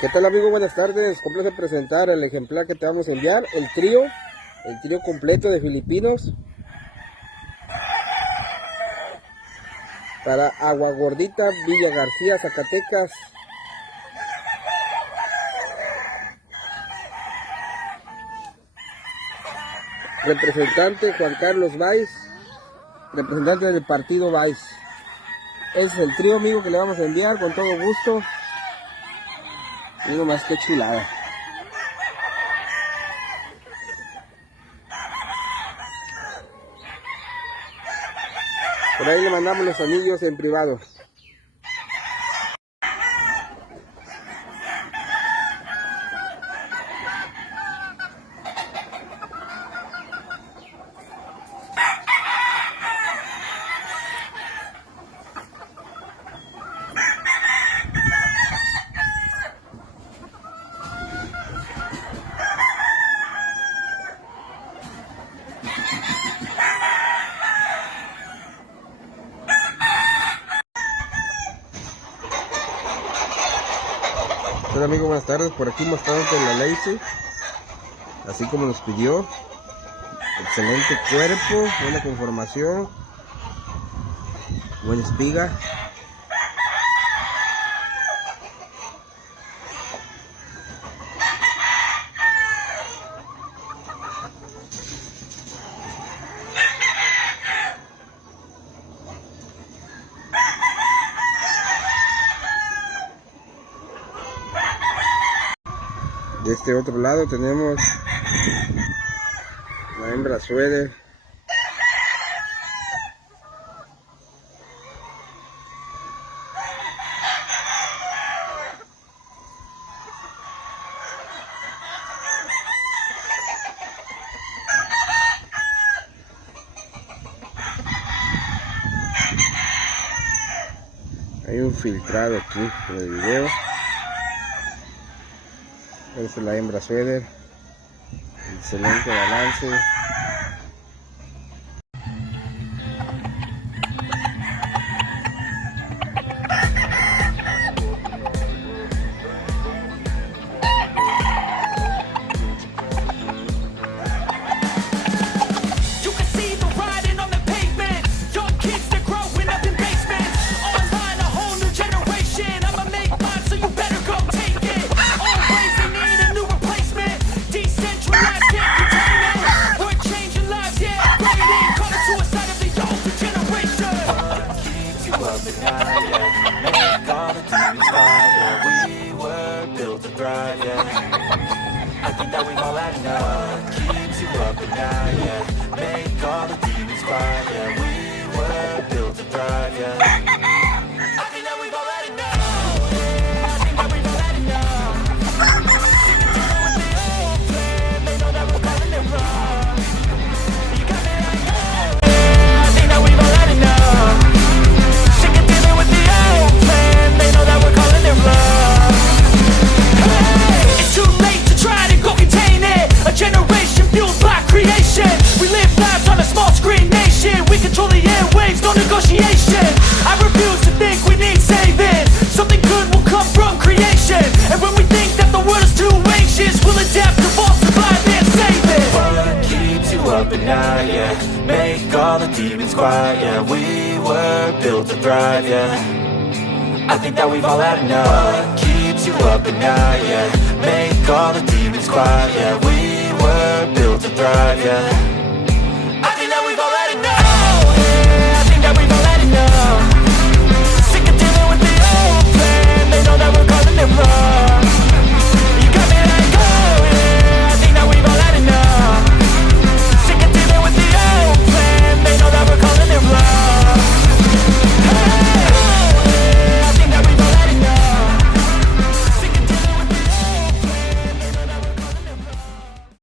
¿Qué tal, amigo? Buenas tardes. Complace presentar el ejemplar que te vamos a enviar, el trío completo de filipinos para Agua Gordita, Villa García, Zacatecas. Representante Juan Carlos Valls, representante del partido Valls. Ese es el trío, amigo, que le vamos a enviar con todo gusto. Miren más que chulada. Por ahí le mandamos los anillos en privado. Hola, amigo, buenas tardes. Por aquí mostrándote la Lacy, así como nos pidió. Excelente cuerpo, buena conformación, buena espiga. De este otro lado tenemos la hembra suede. Hay un filtrado aquí en el video. Esta es la hembra suede, excelente balance. I think that we've all had enough. Keeps you up at night, yeah. Make all the demons quiet, yeah. We were built to thrive, yeah. I think that we've all had enough. Yeah, I think that we've all had enough. Sick and tired with the old plan. They know that we're calling it wrong. You got me like, oh, yeah, I think that we've all had enough. Sick and tired with the old plan. They know that we're calling it wrong. demons quiet, yeah. We were built to thrive, yeah. I think that we've all had enough. What keeps you up at night, yeah. Make all the demons quiet, yeah. We were built to thrive, yeah.